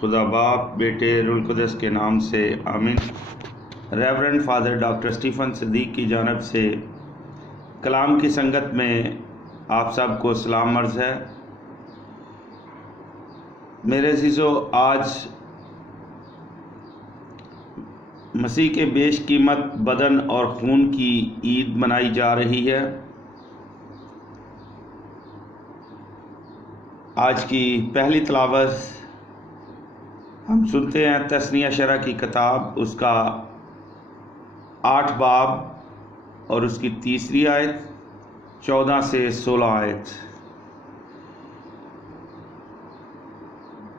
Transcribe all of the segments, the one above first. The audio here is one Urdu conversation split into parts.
خدا باپ بیٹے روح القدس کے نام سے آمین۔ ریورنڈ فادر ڈاکٹر اسٹیفن صدیق کی جانب سے کلام کی سنگت میں آپ سب کو سلام عرض ہے۔ میرے عزیزو، آج مسیح کے بیش قیمت بدن اور خون کی عید منائی جا رہی ہے۔ آج کی پہلی تلاوت ہم سنتے ہیں تثنیہ شرح کی کتاب، اس کا 8 باب اور اس کی 3 آیت 14 سے 16 آیت۔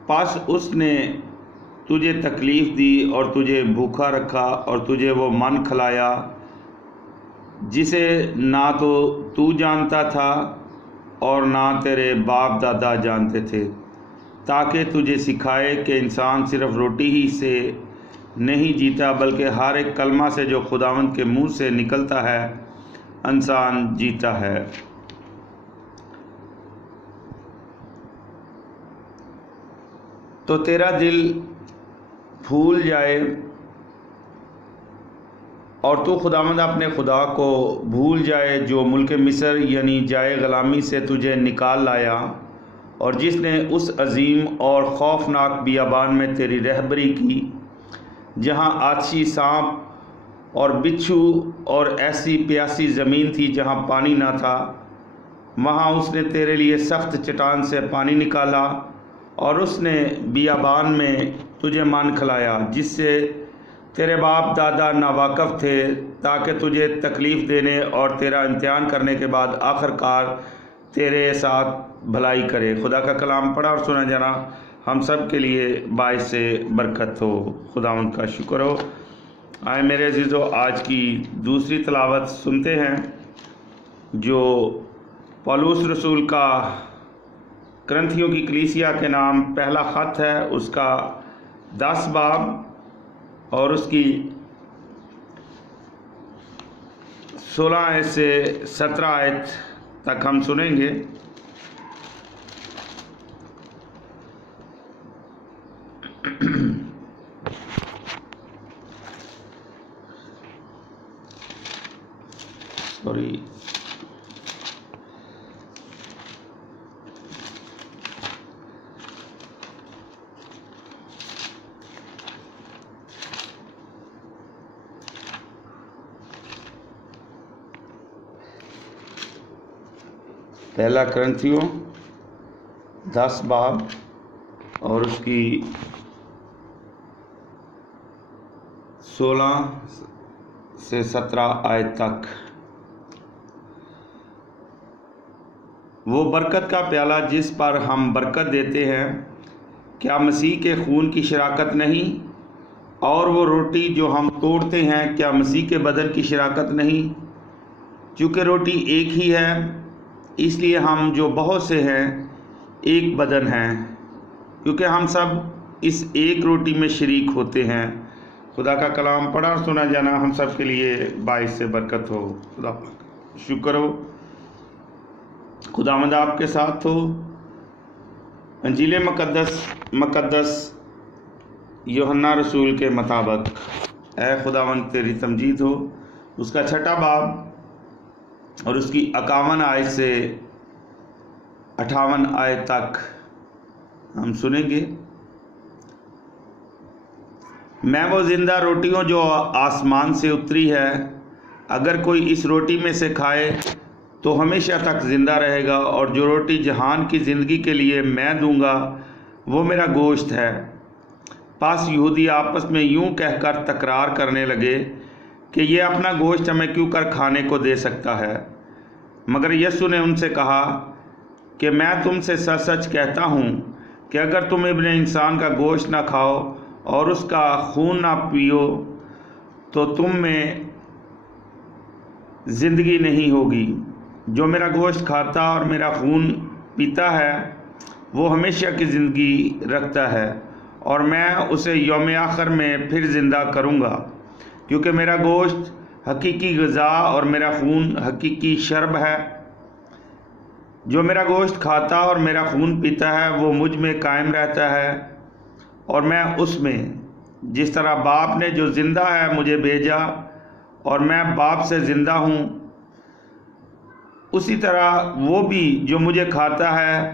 پس اس نے تجھے تکلیف دی اور تجھے بھوکا رکھا اور تجھے وہ من کھلایا جسے نہ تو جانتا تھا اور نہ تیرے باپ دادا جانتے تھے، تاکہ تجھے سکھائے کہ انسان صرف روٹی ہی سے نہیں جیتا بلکہ ہر ایک کلمہ سے جو خداوند کے منہ سے نکلتا ہے انسان جیتا ہے۔ تو تیرا دل پھول جائے اور تو خداوند اپنے خدا کو بھول جائے جو ملک مصر یعنی جائے غلامی سے تجھے نکال لایا، اور جس نے اس عظیم اور خوفناک بیابان میں تیری رہبری کی، جہاں آتشی سانپ اور بچھو اور ایسی پیاسی زمین تھی جہاں پانی نہ تھا۔ وہاں اس نے تیرے لیے سخت چٹان سے پانی نکالا، اور اس نے بیابان میں تجھے مان کھلایا جس سے تیرے باپ دادا ناواقف تھے، تاکہ تجھے تکلیف دینے اور تیرا امتحان کرنے کے بعد آخر کار تیرے ساتھ بھلائی کرے۔ خدا کا کلام پڑھا اور سنا جانا ہم سب کے لیے باعث برکت ہو۔ خداوند کا شکر ہو۔ آئے میرے عزیزو، آج کی دوسری تلاوت سنتے ہیں جو پولس رسول کا کرنتھیوں کی کلیسیا کے نام پہلا خط ہے، اس کا 10 باب اور اس کی 16 آیت سے 17 آیت تک ہم سنیں گے۔ سوری، پہلا کرنتھیوں 10 باب اور اس کی 16 سے 17 آیت تک۔ وہ برکت کا پیالہ جس پر ہم برکت دیتے ہیں، کیا مسیح کے خون کی شراکت نہیں؟ اور وہ روٹی جو ہم توڑتے ہیں، کیا مسیح کے بدن کی شراکت نہیں؟ چونکہ روٹی ایک ہی ہے، اس لیے ہم جو بہت سے ہیں ایک بدن ہیں، کیونکہ ہم سب اس ایک روٹی میں شریک ہوتے ہیں۔ خدا کا کلام پڑھا اور سنا جانا ہم سب کے لیے باعث برکت ہو۔ خدا شکر ہو۔ خداوند آپ کے ساتھ ہو۔ انجیل مقدس یوحنا رسول کے مطابق، اے خداوند تیری تمجید ہو، اس کا 6 باب اور اس کی 51 آیت سے 58 آیت تک ہم سنیں گے۔ میں وہ زندہ روٹی ہوں جو آسمان سے اتری ہے، اگر کوئی اس روٹی میں سے کھائے تو ہمیشہ تک زندہ رہے گا، اور جو روٹی جہان کی زندگی کے لیے میں دوں گا وہ میرا گوشت ہے۔ پس یہودی آپس میں یوں کہہ کر تکرار کرنے لگے کہ یہ اپنا گوشت ہمیں کیوں کر کھانے کو دے سکتا ہے؟ مگر یسوع نے ان سے کہا کہ میں تم سے سچ سچ کہتا ہوں کہ اگر تم ابن انسان کا گوشت نہ کھاؤ اور اس کا خون نہ پیو تو تم میں زندگی نہیں ہوگی۔ جو میرا گوشت کھاتا اور میرا خون پیتا ہے وہ ہمیشہ کی زندگی رکھتا ہے، اور میں اسے یوم آخر میں پھر زندہ کروں گا، کیونکہ میرا گوشت حقیقی غذا اور میرا خون حقیقی شرب ہے۔ جو میرا گوشت کھاتا اور میرا خون پیتا ہے وہ مجھ میں قائم رہتا ہے اور میں اس میں، جس طرح باپ نے جو زندہ ہے مجھے بھیجا اور میں باپ سے زندہ ہوں، اسی طرح وہ بھی جو مجھے کھاتا ہے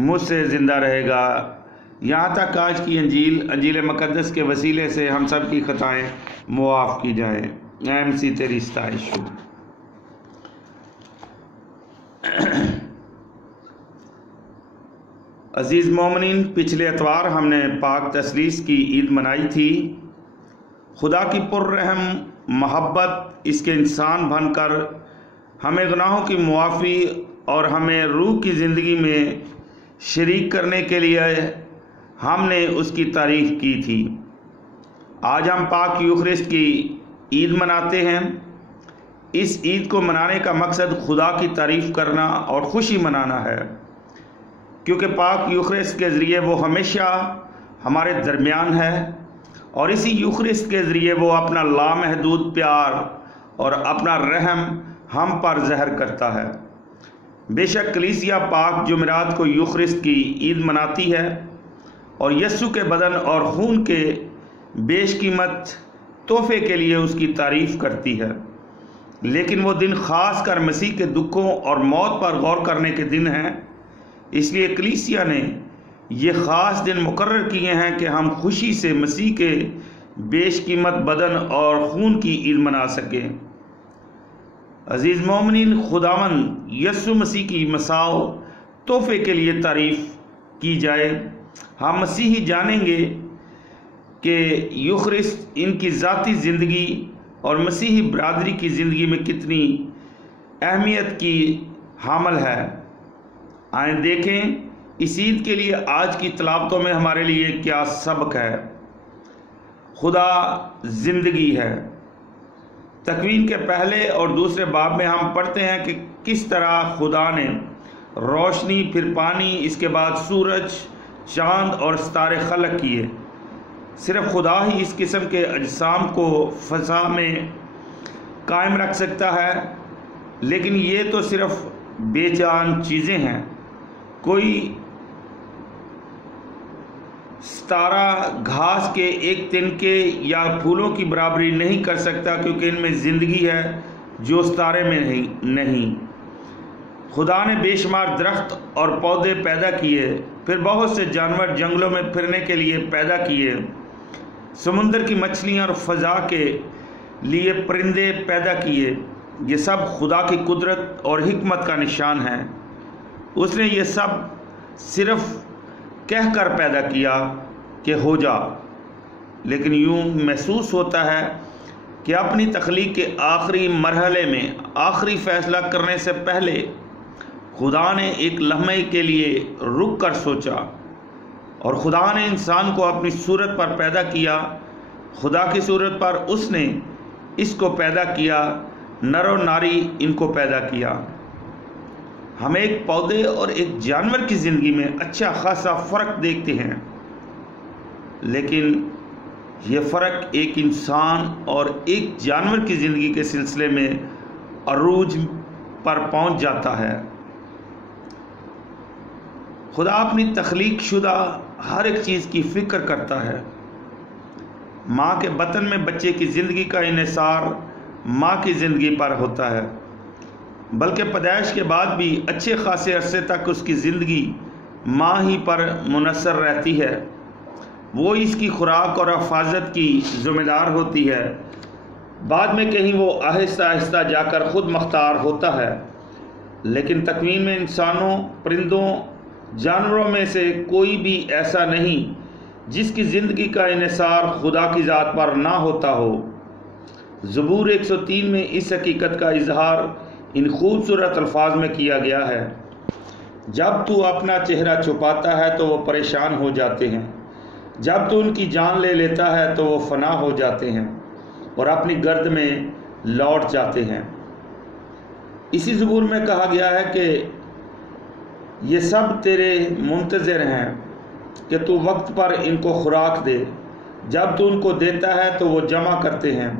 مجھ سے زندہ رہے گا۔ یہاں تک آج کی انجیل مقدس کے وسیلے سے ہم سب کی خطائیں معاف کی جائیں۔ اے مسیح تیری ستائش ہو۔ عزیز مومنین، پچھلے اتوار ہم نے پاک تثلیث کی عید منائی تھی۔ خدا کی پررحم محبت اس کے انسان بن کر ہمیں گناہوں کی معافی اور ہمیں روح کی زندگی میں شریک کرنے کے لیے ہم نے اس کی تعریف کی تھی۔ آج ہم پاک یوخرسٹ کی عید مناتے ہیں۔ اس عید کو منانے کا مقصد خدا کی تعریف کرنا اور خوشی منانا ہے، کیونکہ پاک یوخرسٹ کے ذریعے وہ ہمیشہ ہمارے درمیان ہے اور اسی یوخرسٹ کے ذریعے وہ اپنا لامحدود پیار اور اپنا رحم ہم پر ظاہر کرتا ہے۔ بے شک کلیسیا پاک جمعرات کو یوخرسٹ کی عید مناتی ہے اور یسوع کے بدن اور خون کے بیش قیمت تحفے کے لیے اس کی تعریف کرتی ہے، لیکن وہ دن خاص کر مسیح کے دکھوں اور موت پر غور کرنے کے دن ہیں۔ اس لیے کلیسیا نے یہ خاص دن مقرر کیے ہیں کہ ہم خوشی سے مسیح کے بیش قیمت بدن اور خون کی عید منا سکیں۔ عزیز مومنین، خداوند یسوع مسیح کی مساو تحفے کے لیے تعریف کی جائے۔ ہم مسیحی جانیں گے کہ یوخرسٹ ان کی ذاتی زندگی اور مسیحی برادری کی زندگی میں کتنی اہمیت کی حامل ہے۔ آئیں دیکھیں اس عید کے لیے آج کی تلاوتوں میں ہمارے لیے کیا سبق ہے۔ خدا زندگی ہے۔ تکوین کے پہلے اور دوسرے باب میں ہم پڑھتے ہیں کہ کس طرح خدا نے روشنی، پھر پانی، اس کے بعد سورج، چاند اور ستارے خلق کیے۔ صرف خدا ہی اس قسم کے اجسام کو فضا میں قائم رکھ سکتا ہے، لیکن یہ تو صرف بے جان چیزیں ہیں۔ کوئی ستارہ گھاس کے ایک تنکے یا پھولوں کی برابری نہیں کر سکتا، کیونکہ ان میں زندگی ہے جو ستارے میں نہیں۔ خدا نے بے شمار درخت اور پودے پیدا کیے، پھر بہت سے جانور جنگلوں میں پھرنے کے لیے پیدا کیے، سمندر کی مچھلیاں اور فضا کے لیے پرندے پیدا کیے۔ یہ سب خدا کی قدرت اور حکمت کا نشان ہے۔ اس نے یہ سب صرف کہہ کر پیدا کیا کہ ہو جا، لیکن یوں محسوس ہوتا ہے کہ اپنی تخلیق کے آخری مرحلے میں آخری فیصلہ کرنے سے پہلے خدا نے ایک لمحے کے لیے رک کر سوچا، اور خدا نے انسان کو اپنی صورت پر پیدا کیا۔ خدا کی صورت پر اس نے اس کو پیدا کیا، نر و ناری ان کو پیدا کیا۔ ہم ایک پودے اور ایک جانور کی زندگی میں اچھا خاصا فرق دیکھتے ہیں، لیکن یہ فرق ایک انسان اور ایک جانور کی زندگی کے سلسلے میں عروج پر پہنچ جاتا ہے۔ خدا اپنی تخلیق شدہ ہر ایک چیز کی فکر کرتا ہے۔ ماں کے بطن میں بچے کی زندگی کا انحصار ماں کی زندگی پر ہوتا ہے، بلکہ پیدائش کے بعد بھی اچھے خاصے عرصے تک اس کی زندگی ماں ہی پر منحصر رہتی ہے۔ وہ اس کی خوراک اور حفاظت کی ذمہ دار ہوتی ہے۔ بعد میں کہیں وہ آہستہ آہستہ جا کر خود مختار ہوتا ہے، لیکن تکوین میں انسانوں، پرندوں، جانوروں میں سے کوئی بھی ایسا نہیں جس کی زندگی کا انحصار خدا کی ذات پر نہ ہوتا ہو۔ زبور 103 میں اس حقیقت کا اظہار ان خوبصورت الفاظ میں کیا گیا ہے: جب تو اپنا چہرہ چھپاتا ہے تو وہ پریشان ہو جاتے ہیں، جب تو ان کی جان لے لیتا ہے تو وہ فنا ہو جاتے ہیں اور اپنی گرد میں لوٹ جاتے ہیں۔ اسی زبور میں کہا گیا ہے کہ یہ سب تیرے منتظر ہیں کہ تو وقت پر ان کو خوراک دے، جب تو ان کو دیتا ہے تو وہ جمع کرتے ہیں،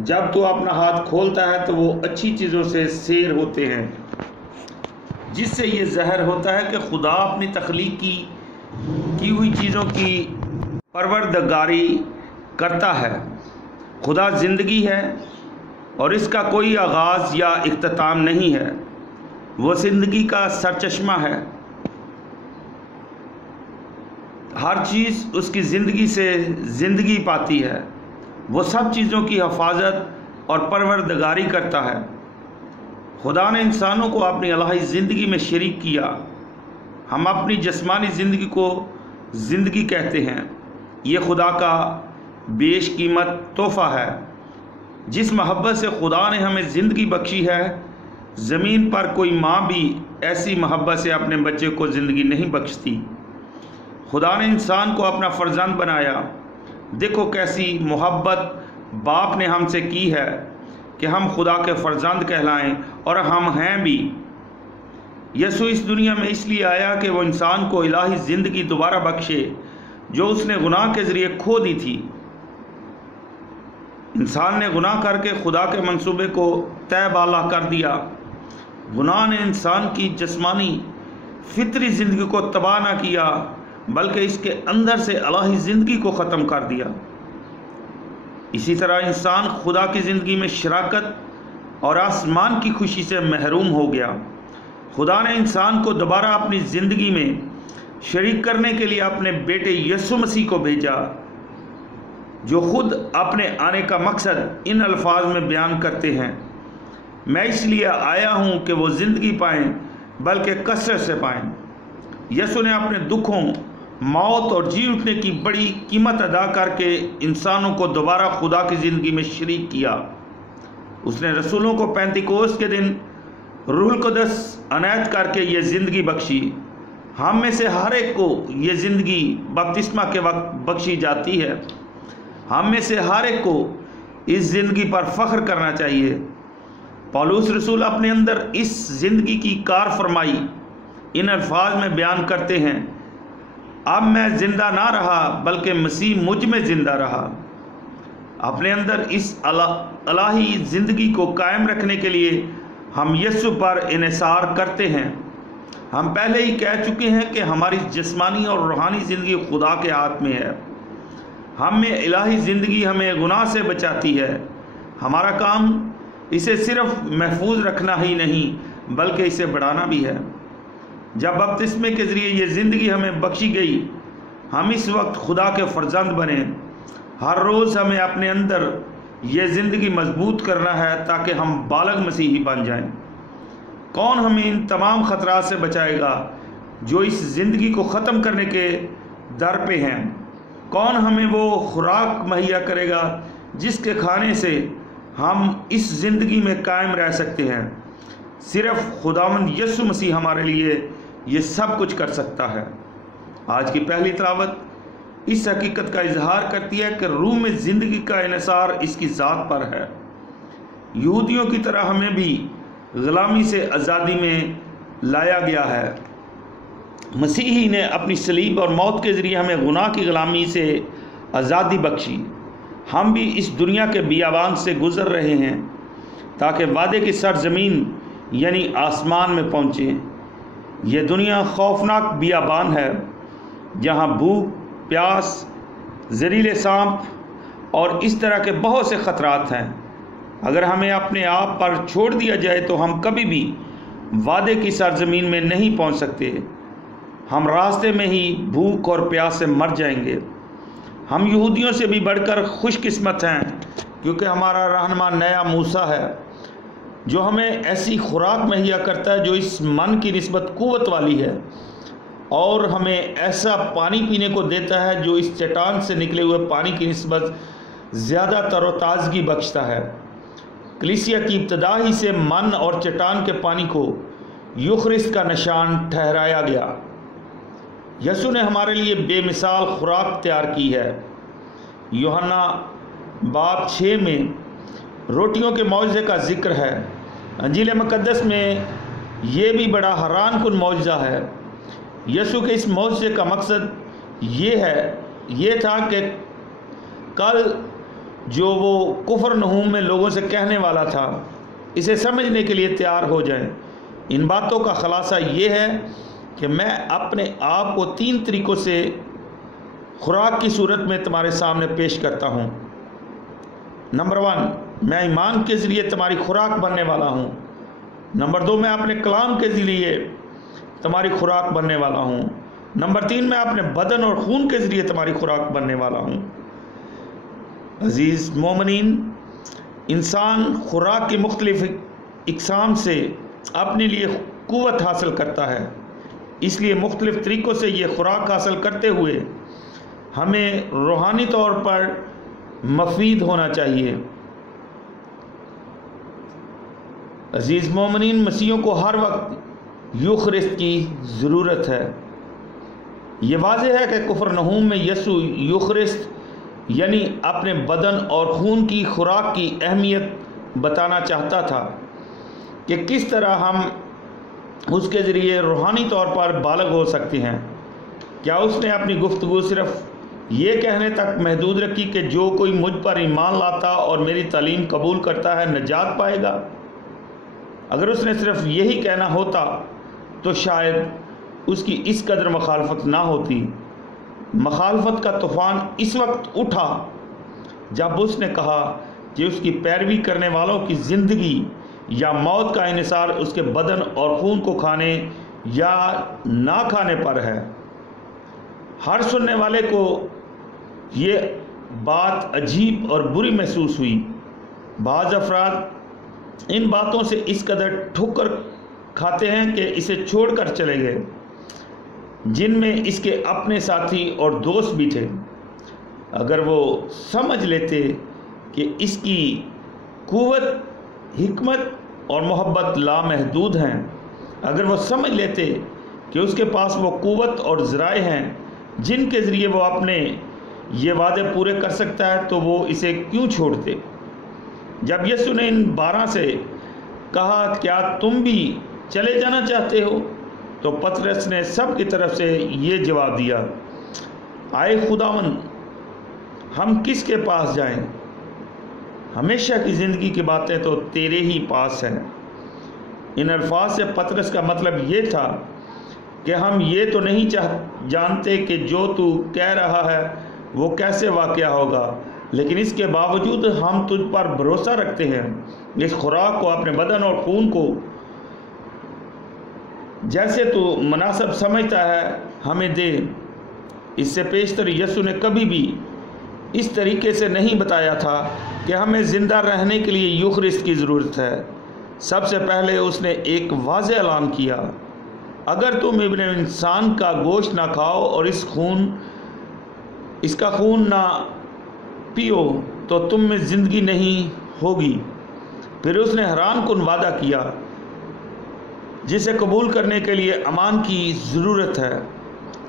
جب تو اپنا ہاتھ کھولتا ہے تو وہ اچھی چیزوں سے سیر ہوتے ہیں۔ جس سے یہ ظاہر ہوتا ہے کہ خدا اپنی تخلیق کی ہوئی چیزوں کی پروردگاری کرتا ہے۔ خدا زندگی ہے اور اس کا کوئی آغاز یا اختتام نہیں ہے۔ وہ زندگی کا سرچشمہ ہے۔ ہر چیز اس کی زندگی سے زندگی پاتی ہے۔ وہ سب چیزوں کی حفاظت اور پروردگاری کرتا ہے۔ خدا نے انسانوں کو اپنی الہی زندگی میں شریک کیا۔ ہم اپنی جسمانی زندگی کو زندگی کہتے ہیں۔ یہ خدا کا بیش قیمت تحفہ ہے۔ جس محبت سے خدا نے ہمیں زندگی بخشی ہے، زمین پر کوئی ماں بھی ایسی محبت سے اپنے بچے کو زندگی نہیں بخشتی۔ خدا نے انسان کو اپنا فرزند بنایا۔ دیکھو کیسی محبت باپ نے ہم سے کی ہے کہ ہم خدا کے فرزند کہلائیں، اور ہم ہیں بھی۔ یسوع اس دنیا میں اس لیے آیا کہ وہ انسان کو الہی زندگی دوبارہ بخشے جو اس نے گناہ کے ذریعے کھو دی تھی۔ انسان نے گناہ کر کے خدا کے منصوبے کو طے بالا کر دیا۔ گناہ نے انسان کی جسمانی فطری زندگی کو تباہ نہ کیا، بلکہ اس کے اندر سے الہی زندگی کو ختم کر دیا۔ اسی طرح انسان خدا کی زندگی میں شراکت اور آسمان کی خوشی سے محروم ہو گیا۔ خدا نے انسان کو دوبارہ اپنی زندگی میں شریک کرنے کے لیے اپنے بیٹے یسوع مسیح کو بھیجا، جو خود اپنے آنے کا مقصد ان الفاظ میں بیان کرتے ہیں: میں اس لیے آیا ہوں کہ وہ زندگی پائیں بلکہ کثرت سے پائیں۔ یسوع نے اپنے دکھوں، موت اور جی اٹھنے کی بڑی قیمت ادا کر کے انسانوں کو دوبارہ خدا کی زندگی میں شریک کیا۔ اس نے رسولوں کو پینتیکوست کے دن روح القدس عنایت کر کے یہ زندگی بخشی۔ ہم میں سے ہر ایک کو یہ زندگی بپتسمہ کے وقت بخشی جاتی ہے۔ ہم میں سے ہر ایک کو اس زندگی پر فخر کرنا چاہیے۔ پولس رسول اپنے اندر اس زندگی کی کار فرمائی ان الفاظ میں بیان کرتے ہیں: اب میں زندہ نہ رہا بلکہ مسیح مجھ میں زندہ رہا۔ اپنے اندر اس الہی زندگی کو قائم رکھنے کے لیے ہم یسوع پر انحصار کرتے ہیں۔ ہم پہلے ہی کہہ چکے ہیں کہ ہماری جسمانی اور روحانی زندگی خدا کے ہاتھ میں ہے۔ ہم میں الہی زندگی ہمیں گناہ سے بچاتی ہے۔ ہمارا کام اسے صرف محفوظ رکھنا ہی نہیں بلکہ اسے بڑھانا بھی ہے۔ جب بپتسمے کے ذریعے یہ زندگی ہمیں بخشی گئی، ہم اس وقت خدا کے فرزند بنے۔ ہر روز ہمیں اپنے اندر یہ زندگی مضبوط کرنا ہے تاکہ ہم بالغ مسیحی بن جائیں۔ کون ہمیں ان تمام خطرات سے بچائے گا جو اس زندگی کو ختم کرنے کے در پہ ہیں؟ کون ہمیں وہ خوراک مہیا کرے گا جس کے کھانے سے ہم اس زندگی میں قائم رہ سکتے ہیں؟ صرف خداوند یسوع مسیح ہمارے لیے یہ سب کچھ کر سکتا ہے۔ آج کی پہلی تلاوت اس حقیقت کا اظہار کرتی ہے کہ روح میں زندگی کا انحصار اس کی ذات پر ہے۔ یہودیوں کی طرح ہمیں بھی غلامی سے آزادی میں لایا گیا ہے۔ مسیحی نے اپنی صلیب اور موت کے ذریعے ہمیں گناہ کی غلامی سے آزادی بخشی۔ ہم بھی اس دنیا کے بیابان سے گزر رہے ہیں تاکہ وعدے کی سرزمین یعنی آسمان میں پہنچیں۔ یہ دنیا خوفناک بیابان ہے جہاں بھوک، پیاس، زہریلے سانپ اور اس طرح کے بہت سے خطرات ہیں۔ اگر ہمیں اپنے آپ پر چھوڑ دیا جائے تو ہم کبھی بھی وعدے کی سرزمین میں نہیں پہنچ سکتے۔ ہم راستے میں ہی بھوک اور پیاس سے مر جائیں گے۔ ہم یہودیوں سے بھی بڑھ کر خوش قسمت ہیں کیونکہ ہمارا رہنما نیا موسیٰ ہے جو ہمیں ایسی خوراک مہیا کرتا ہے جو اس من کی نسبت قوت والی ہے، اور ہمیں ایسا پانی پینے کو دیتا ہے جو اس چٹان سے نکلے ہوئے پانی کی نسبت زیادہ تر و تازگی بخشتا ہے۔ کلیسیا کی ابتدا ہی سے من اور چٹان کے پانی کو یوخرسٹ کا نشان ٹھہرایا گیا۔ یسوع نے ہمارے لیے بے مثال خوراک تیار کی ہے۔ یوحنا باب 6 میں روٹیوں کے معجزے کا ذکر ہے۔ انجیل مقدس میں یہ بھی بڑا حیران کن معجزہ ہے۔ یسوع کے اس معجزے کا مقصد یہ تھا کہ کل جو وہ کفرنہوم میں لوگوں سے کہنے والا تھا اسے سمجھنے کے لیے تیار ہو جائیں۔ ان باتوں کا خلاصہ یہ ہے کہ میں اپنے آپ کو 3 طریقوں سے خوراک کی صورت میں تمہارے سامنے پیش کرتا ہوں۔ نمبر 1، میں ایمان کے ذریعے تمہاری خوراک بننے والا ہوں۔ نمبر 2، میں اپنے کلام کے ذریعے تمہاری خوراک بننے والا ہوں۔ نمبر 3، میں اپنے بدن اور خون کے ذریعے تمہاری خوراک بننے والا ہوں۔ عزیز مومنین، انسان خوراک کی مختلف اقسام سے اپنے لیے قوت حاصل کرتا ہے، اس لیے مختلف طریقوں سے یہ خوراک حاصل کرتے ہوئے ہمیں روحانی طور پر مفید ہونا چاہیے۔ عزیز مومنین، مسیحیوں کو ہر وقت یوخرست کی ضرورت ہے۔ یہ واضح ہے کہ کفرنہوم میں یسوع یوخرست یعنی اپنے بدن اور خون کی خوراک کی اہمیت بتانا چاہتا تھا کہ کس طرح ہم اس کے ذریعے روحانی طور پر بالغ ہو سکتے ہیں۔ کیا اس نے اپنی گفتگو صرف یہ کہنے تک محدود رکھی کہ جو کوئی مجھ پر ایمان لاتا اور میری تعلیم قبول کرتا ہے نجات پائے گا؟ اگر اس نے صرف یہی کہنا ہوتا تو شاید اس کی اس قدر مخالفت نہ ہوتی۔ مخالفت کا طوفان اس وقت اٹھا جب اس نے کہا کہ اس کی پیروی کرنے والوں کی زندگی یا موت کا انحصار اس کے بدن اور خون کو کھانے یا نہ کھانے پر ہے۔ ہر سننے والے کو یہ بات عجیب اور بری محسوس ہوئی۔ بعض افراد ان باتوں سے اس قدر ٹھوکر کھاتے ہیں کہ اسے چھوڑ کر چلے گئے، جن میں اس کے اپنے ساتھی اور دوست بھی تھے۔ اگر وہ سمجھ لیتے کہ اس کی قوت، حکمت اور محبت لامحدود ہیں، اگر وہ سمجھ لیتے کہ اس کے پاس وہ قوت اور ذرائع ہیں جن کے ذریعے وہ اپنے یہ وعدے پورے کر سکتا ہے، تو وہ اسے کیوں چھوڑتے؟ جب یسوع نے ان 12 سے کہا کیا تم بھی چلے جانا چاہتے ہو، تو پطرس نے سب کی طرف سے یہ جواب دیا، آئے خداوند، ہم کس کے پاس جائیں؟ ہمیشہ کی زندگی کی باتیں تو تیرے ہی پاس ہیں۔ ان الفاظ سے پطرس کا مطلب یہ تھا کہ ہم یہ تو نہیں جانتے کہ جو تو کہہ رہا ہے وہ کیسے واقعہ ہوگا، لیکن اس کے باوجود ہم تجھ پر بھروسہ رکھتے ہیں۔ اس خوراک کو، اپنے بدن اور خون کو جیسے تو مناسب سمجھتا ہے ہمیں دے۔ اس سے پیشتر یسوع نے کبھی بھی اس طریقے سے نہیں بتایا تھا کہ ہمیں زندہ رہنے کے لیے یوخرست کی ضرورت ہے۔ سب سے پہلے اس نے ایک واضح اعلان کیا، اگر تم ابن انسان کا گوشت نہ کھاؤ اور اس کا خون نہ پیو تو تم میں زندگی نہیں ہوگی۔ پھر اس نے حیران کن وعدہ کیا جسے قبول کرنے کے لیے امان کی ضرورت ہے۔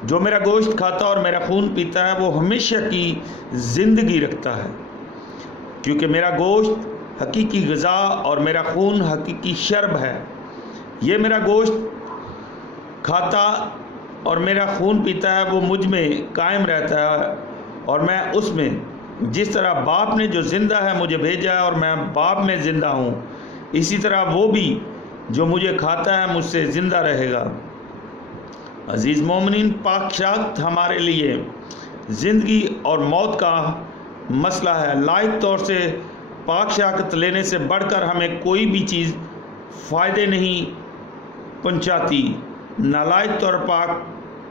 جو میرا گوشت کھاتا اور میرا خون پیتا ہے وہ ہمیشہ کی زندگی رکھتا ہے، کیونکہ میرا گوشت حقیقی غذا اور میرا خون حقیقی شرب ہے۔ یہ میرا گوشت کھاتا اور میرا خون پیتا ہے وہ مجھ میں قائم رہتا ہے اور میں اس میں، جس طرح باپ نے جو زندہ ہے مجھے بھیجا ہے اور میں باپ میں زندہ ہوں، اسی طرح وہ بھی جو مجھے کھاتا ہے مجھ سے زندہ رہے گا۔ عزیز مومنین، پاک شاخت ہمارے لیے زندگی اور موت کا مسئلہ ہے۔ لائق طور سے پاک شاخت لینے سے بڑھ کر ہمیں کوئی بھی چیز فائدے نہیں پہنچاتی۔ نالائق طور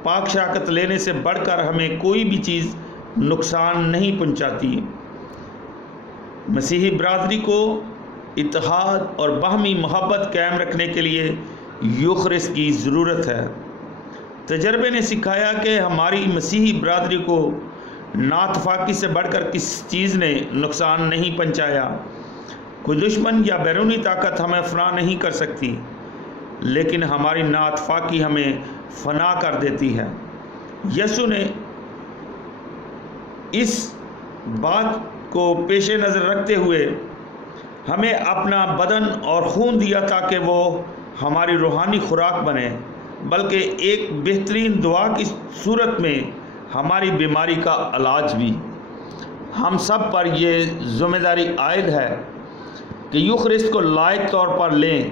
پاک شاخت لینے سے بڑھ کر ہمیں کوئی بھی چیز نقصان نہیں پہنچاتی۔ مسیحی برادری کو اتحاد اور باہمی محبت قائم رکھنے کے لیے یوخرست کی ضرورت ہے۔ تجربے نے سکھایا کہ ہماری مسیحی برادری کو نااتفاقی سے بڑھ کر کس چیز نے نقصان نہیں پہنچایا۔ کوئی دشمن یا بیرونی طاقت ہمیں فنا نہیں کر سکتی، لیکن ہماری نااتفاقی ہمیں فنا کر دیتی ہے۔ یسوع نے اس بات کو پیش نظر رکھتے ہوئے ہمیں اپنا بدن اور خون دیا تاکہ وہ ہماری روحانی خوراک بنے، بلکہ ایک بہترین دعا کی صورت میں ہماری بیماری کا علاج بھی۔ ہم سب پر یہ ذمہ داری عائد ہے کہ یوخرست کو لائق طور پر لیں،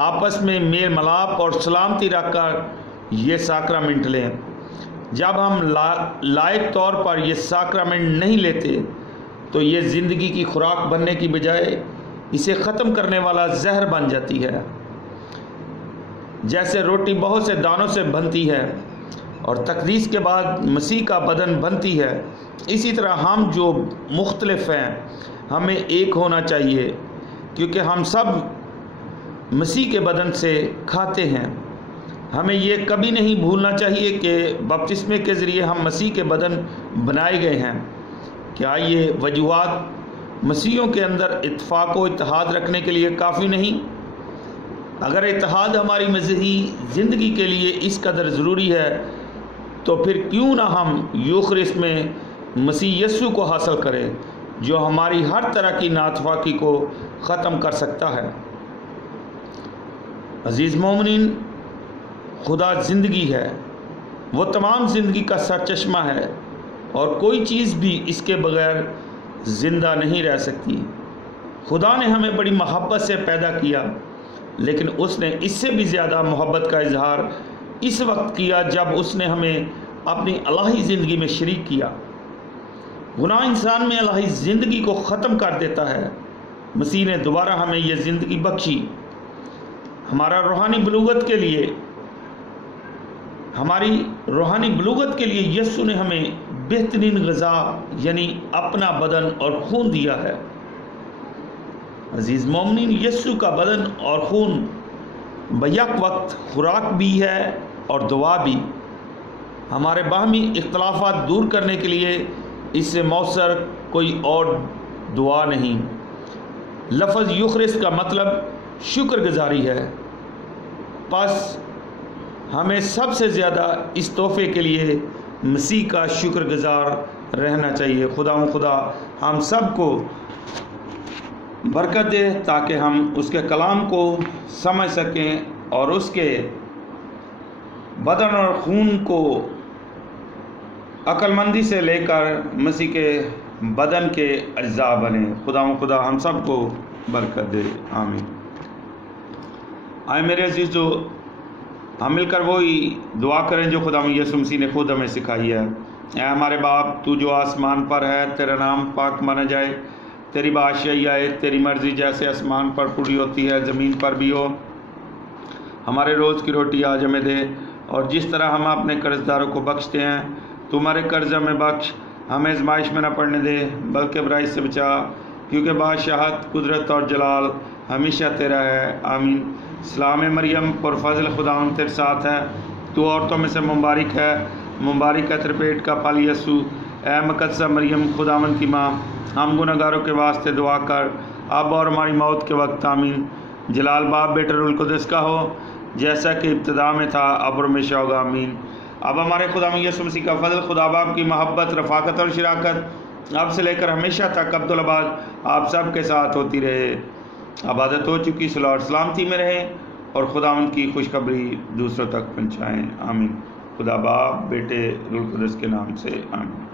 آپس میں میل ملاپ اور سلامتی رکھ کر یہ ساکرامنٹ لیں، جب ہم لائق طور پر یہ ساکرامنٹ نہیں لیتے تو یہ زندگی کی خوراک بننے کی بجائے اسے ختم کرنے والا زہر بن جاتی ہے۔ جیسے روٹی بہت سے دانوں سے بنتی ہے اور تقدیس کے بعد مسیح کا بدن بنتی ہے، اسی طرح ہم جو مختلف ہیں ہمیں ایک ہونا چاہیے، کیونکہ ہم سب مسیح کے بدن سے کھاتے ہیں۔ ہمیں یہ کبھی نہیں بھولنا چاہیے کہ بپتسمے کے ذریعے ہم مسیح کے بدن بنائے گئے ہیں۔ کیا یہ وجوہات مسیحیوں کے اندر اتفاق و اتحاد رکھنے کے لیے کافی نہیں؟ اگر اتحاد ہماری مسیحی زندگی کے لیے اس قدر ضروری ہے تو پھر کیوں نہ ہم یوخرسٹ میں مسیح یسوع کو حاصل کریں، جو ہماری ہر طرح کی ناتوافقی کو ختم کر سکتا ہے۔ عزیز مومنین، خدا زندگی ہے، وہ تمام زندگی کا سرچشمہ ہے اور کوئی چیز بھی اس کے بغیر زندہ نہیں رہ سکتی۔ خدا نے ہمیں بڑی محبت سے پیدا کیا، لیکن اس نے اس سے بھی زیادہ محبت کا اظہار اس وقت کیا جب اس نے ہمیں اپنی الہی زندگی میں شریک کیا۔ گناہ انسان میں الہی زندگی کو ختم کر دیتا ہے۔ مسیح نے دوبارہ ہمیں یہ زندگی بخشی۔ ہماری روحانی بلوغت کے لیے یسوع نے ہمیں بہترین غذا یعنی اپنا بدن اور خون دیا ہے۔ عزیز مومنین، یسوع کا بدن اور خون بیک وقت خوراک بھی ہے اور دعا بھی۔ ہمارے باہمی اختلافات دور کرنے کے لیے اس سے مؤثر کوئی اور دعا نہیں۔ لفظ یوخرسٹ کا مطلب شکر گزاری ہے، پس ہمیں سب سے زیادہ اس تحفے کے لیے مسیح کا شکر گزار رہنا چاہیے۔ خدا ہم سب کو برکت دے تاکہ ہم اس کے کلام کو سمجھ سکیں اور اس کے بدن اور خون کو عقل مندی سے لے کر مسیح کے بدن کے اجزاء بنے۔ خدا ہم سب کو برکت دے، آمین۔ آئے میرے عزیزو، ہم مل کر وہی دعا کریں جو خدا یسوع مسیح نے خود ہمیں سکھائی ہے۔ اے ہمارے باپ، تو جو آسمان پر ہے، تیرا نام پاک مانا جائے، تیری بادشاہی آئے، تیری مرضی جیسے آسمان پر پوری ہوتی ہے زمین پر بھی ہو۔ ہمارے روز کی روٹی آج ہمیں دے، اور جس طرح ہم اپنے قرض داروں کو بخشتے ہیں تمہارے قرض ہمیں بخش، ہمیں آزمائش میں نہ پڑنے دے بلکہ برائی سے بچا، کیونکہ بادشاہت، قدرت اور جلال ہمیشہ تیرا ہے، آمین۔ سلام مریم، پر فضل خداوند تیرے ساتھ ہے، تو عورتوں میں سے مبارک ہے تیرے پیٹ کا پھل یسوع۔ اے مقدسہ مریم، خداوند کی ماں، ہم گنہگاروں کے واسطے دعا کر اب اور ہماری موت کے وقت، آمین۔ جلال باپ، بیٹے، روح القدس کا ہو، جیسا کہ ابتدا میں تھا اب اور ہمیشہ ہوگا، آمین۔ اب ہمارے خدا یسوع مسیح کا فضل، خدا باپ کی محبت، رفاقت اور شراکت اب سے لے کر ہمیشہ تک ابدالآباد آپ سب کے ساتھ ہوتی رہے۔ عبادت ہو چکی، صلاح اور سلامتی میں رہے اور خداوند کی خوشخبری دوسروں تک پہنچائیں، آمین۔ خدا باپ، بیٹے، روح القدس کے نام سے، آمین۔